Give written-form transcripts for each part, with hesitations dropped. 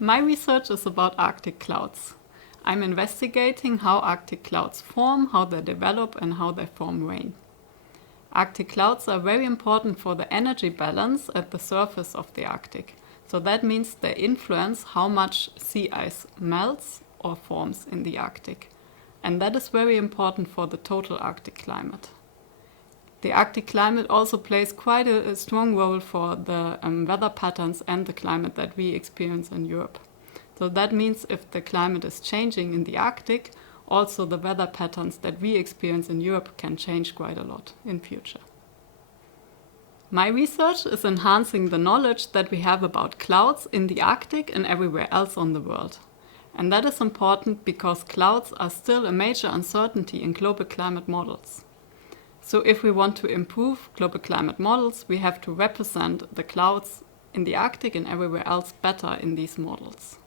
My research is about Arctic clouds. I'm investigating how Arctic clouds form, how they develop, and how they form rain. Arctic clouds are very important for the energy balance at the surface of the Arctic. So that means they influence how much sea ice melts or forms in the Arctic. And that is very important for the total Arctic climate. The Arctic climate also plays quite a strong role for the weather patterns and the climate that we experience in Europe. So that means if the climate is changing in the Arctic, also the weather patterns that we experience in Europe can change quite a lot in future. My research is enhancing the knowledge that we have about clouds in the Arctic and everywhere else on the world. And that is important because clouds are still a major uncertainty in global climate models. So if we want to improve global climate models, we have to represent the clouds in the Arctic and everywhere else better in these models.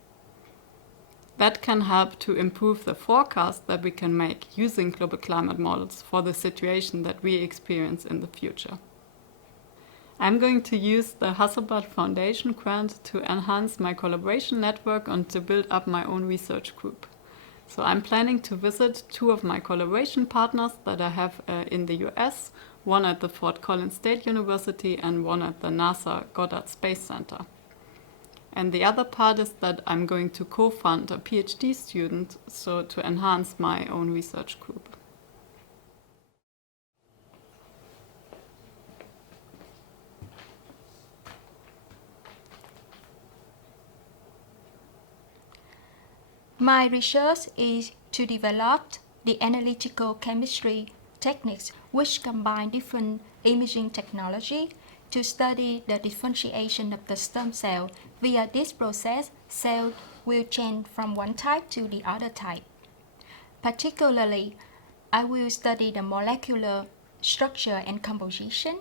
That can help to improve the forecast that we can make using global climate models for the situation that we experience in the future. I'm going to use the Hasselblad Foundation Grant to enhance my collaboration network and to build up my own research group. So I'm planning to visit 2 of my collaboration partners that I have in the US, one at the Fort Collins State University and one at the NASA Goddard Space Center. And the other part is that I'm going to co-fund a PhD student, so to enhance my own research group. My research is to develop the analytical chemistry techniques which combine different imaging technology to study the differentiation of the stem cell. Via this process, cells will change from one type to the other type. Particularly, I will study the molecular structure and composition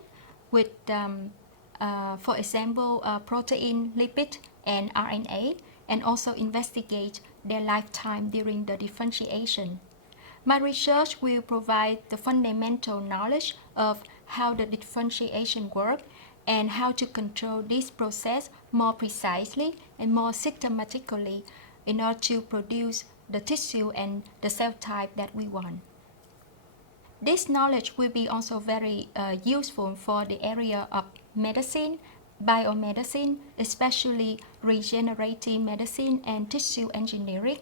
with, for example, protein, lipid, and RNA, and also investigate their lifetime during the differentiation. My research will provide the fundamental knowledge of how the differentiation works and how to control this process more precisely and more systematically in order to produce the tissue and the cell type that we want. This knowledge will be also very useful for the area of medicine, biomedicine, especially regenerative medicine and tissue engineering.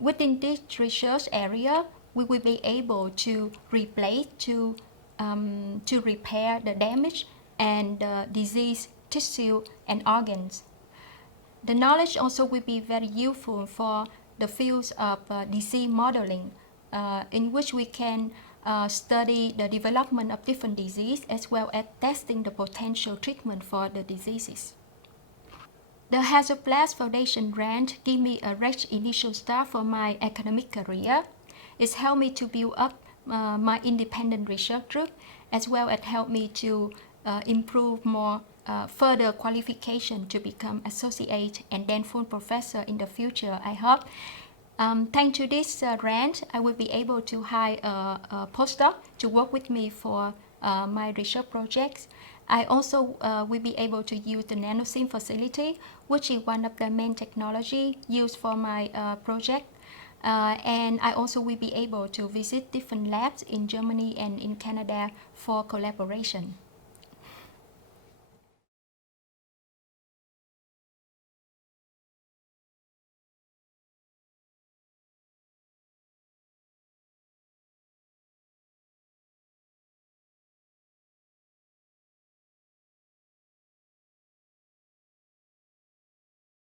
Within this research area, we will be able to replace, to repair the damage and disease tissue and organs. The knowledge also will be very useful for the fields of disease modeling, in which we can study the development of different diseases as well as testing the potential treatment for the diseases. The Hasselblad Foundation Grant gave me a rich initial start for my academic career. It's helped me to build up my independent research group as well as helped me to improve more further qualification to become associate and then full professor in the future, I hope. Thanks to this grant, I will be able to hire a postdoc to work with me for my research projects. I also will be able to use the NanoSim facility, which is one of the main technology used for my project. And I also will be able to visit different labs in Germany and in Canada for collaboration.